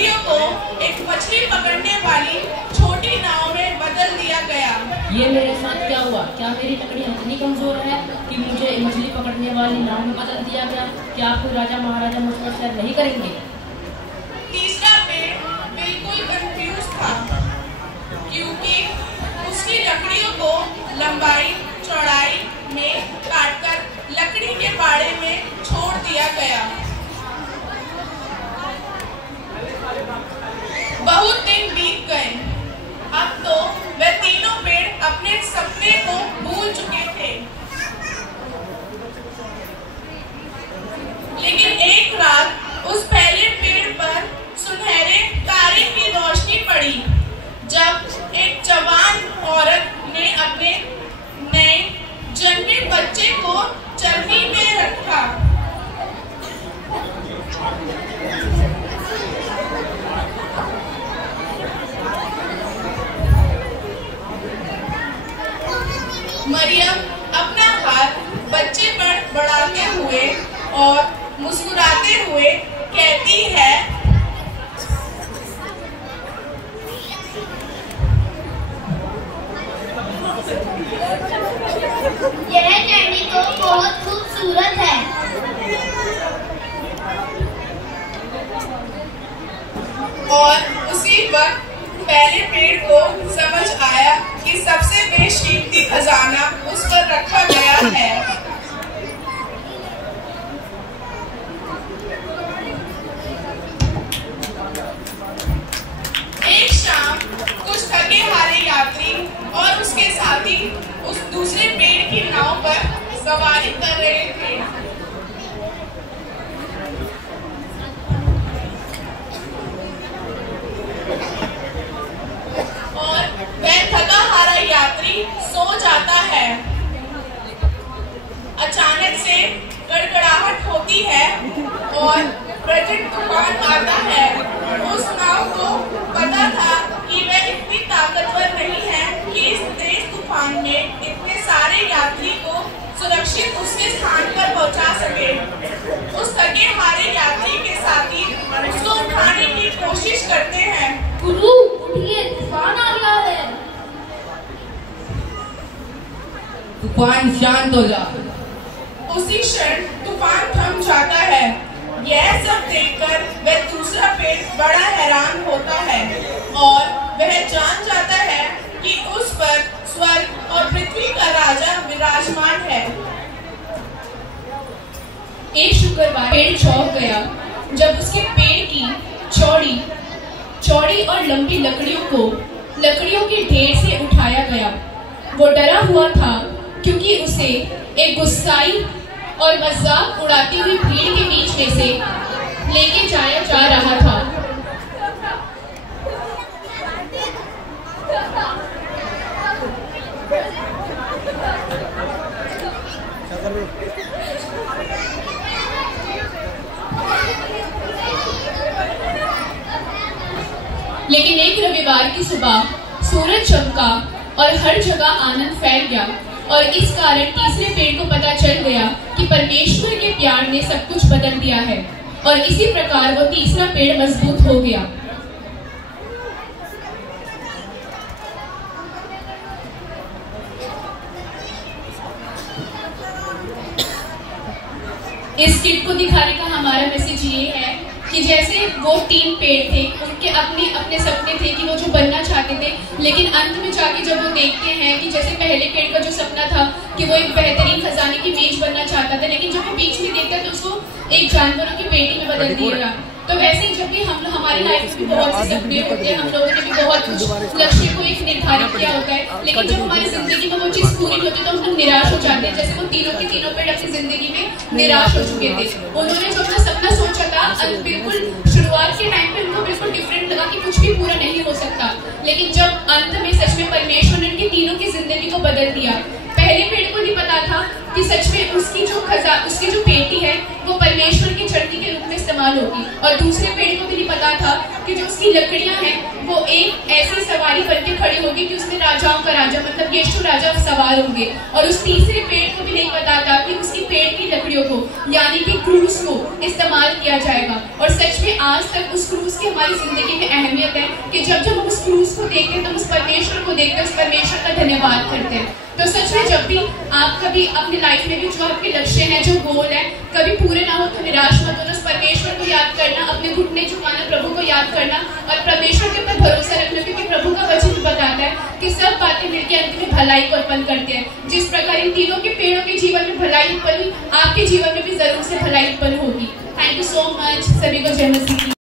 लकड़ियों को एक मछली पकड़ने वाली छोटी नाव में बदल दिया गया। ये मेरे साथ क्या हुआ? क्या मेरी लकड़ियाँ इतनी कमजोर है कि मुझे मछली पकड़ने वाली नाव में बदल दिया गया? क्या आपको राजा महाराजा मुझ पर शर्म नहीं करेंगे? तीसरा पेड़ बिल्कुल कंफ्यूज था, क्योंकि उसकी लकड़ियों को लंबाई चौड़ाई में काटकर लकड़ी के बाड़े में छोड़ दिया गया। बहुत दिन बीत गए। अब तो वे तीनों पेड़ अपने सपने को भूल चुके थे। लेकिन एक रात उस पहले पेड़ पर सुनहरे तारे की रोशनी पड़ी, जब एक जवान औरत ने अपने नए जन्मे बच्चे को चरनी में रखा। मरियम अपना हाथ बच्चे पर बढ़ाते हुए और मुस्कुराते हुए कहती है, यह चटनी तो बहुत खूबसूरत है। और उसी वक्त पहले पेड़ को समझ आया कि सबसे बेशकीमती खजाना उस पर रखा गया है। एक शाम कुछ थके हारे यात्री और उसके साथी उस दूसरे पेड़ की नाव पर सवारी कर रहे थे। और वह थका हारा यात्री सो जाता है। अचानक से गड़गड़ाहट होती है और प्रचंड तूफान आता है। उस नाव को पता था कि वह इतनी ताकतवर नहीं है कि इस तेज तूफान में इतने सारे यात्री को सुरक्षित उसके स्थान पर पहुंचा सके। उस थके हारे यात्री के साथी उसको उठाने की कोशिश करते हैं। गुरु उठिए, तूफान आ गया है। तूफान शांत हो जा। उसी क्षण तूफान थम जाता है। यह सब देखकर वह दूसरा पेड़ बड़ा हैरान होता है और वह जान जाता है कि उस पर स्वर्ग और पृथ्वी का राजा विराजमान है। एक शुक्रवार पेड़ चौंक गया जब उसके पेड़ की चौड़ी और लंबी लकड़ियों के ढेर से उठाया गया। वो डरा हुआ था क्योंकि उसे एक गुस्साई और मजाक उड़ाती हुई भीड़ के बीच में से लेके जाया जा रहा था। लेकिन एक रविवार की सुबह सूरज चमका और हर जगह आनंद फैल गया और इस कारण तीसरे पेड़ को पता चल गया कि परमेश्वर के प्यार ने सब कुछ बदल दिया है और इसी प्रकार वो तीसरा पेड़ मजबूत हो गया। इस किट को दिखाने का हमारा मैसेज ये है कि जैसे वो 3 पेड़ थे, उनके अपने अपने सपने थे कि वो जो बनना चाहते थे, लेकिन अंत में जाके जब वो देखते हैं कि जैसे पहले पेड़ का जो सपना था कि वो एक बेहतरीन खजाने की मेज बनना चाहता था, लेकिन जब वो बीच में देखता है तो उसको एक जानवरों की पेटी में बदल दिया। तो वैसे ही जब भी हम लोग हमारी लाइफ में भी बहुत से सपने होते हैं, हम लोगों ने भी बहुत कुछ लक्ष्य को एक निर्धारित किया होता है, लेकिन जब हमारी जिंदगी में वो चीज पूरी होती है तो हम लोग निराश हो जाते हैं। जैसे वो तीनों के तीनों पेड़ अपनी जिंदगी में निराश हो चुके थे। उन्होंने जो अपना सपना सोचा था, बिल्कुल शुरुआत के टाइम पे उनको बिल्कुल डिफरेंट लगा कि कुछ भी पूरा नहीं हो सकता, लेकिन जब अंत में सच में परमेश्वर ने उनकी तीनों की जिंदगी को बदल दिया। पहले पेड़ को नहीं पता था कि सच में उसकी जो पेटी है वो परमेश्वर की चटनी के रूप में इस्तेमाल होगी, और दूसरे पेड़ को भी नहीं पता था कि जो उसकी लकड़ियां हैं वो एक ऐसी सवारी बन के खड़ी होगी कि उसमें राजाओं का राजा मतलब यीशु राजा सवार होंगे। और उस तीसरे पेड़ को भी नहीं पता था कि उसकी पेड़ की लकड़ियों को यानी कि क्रूस को इस्तेमाल किया जाएगा। और सच में आज तक उस क्रूस की हमारी जिंदगी में अहमियत है कि जब जब हम उस क्रूस को देखते हैं तो उस परमेश्वर को देखकर उस परमेश्वर का धन्यवाद करते हैं। तो सच में जब भी आप कभी अपनी लाइफ में भी जो आपके लक्ष्य हैं, जो गोल है, कभी पूरे ना हो तो निराश मत होना, उस परमेश्वर को याद करना, अपने घुटने झुकाना, प्रभु को याद करना और परमेश्वर के ऊपर भरोसा रखना, क्योंकि प्रभु का वचन बताता है कि सब बातें मिलकर अंत में भलाई को उत्पन्न करते हैं। जिस प्रकार इन तीनों के पेड़ों के जीवन में भलाई उत्पन्न, आपके जीवन में भी जरूर से भलाई उत्पन्न होगी। Thank you so much. सभी को जय मसीह।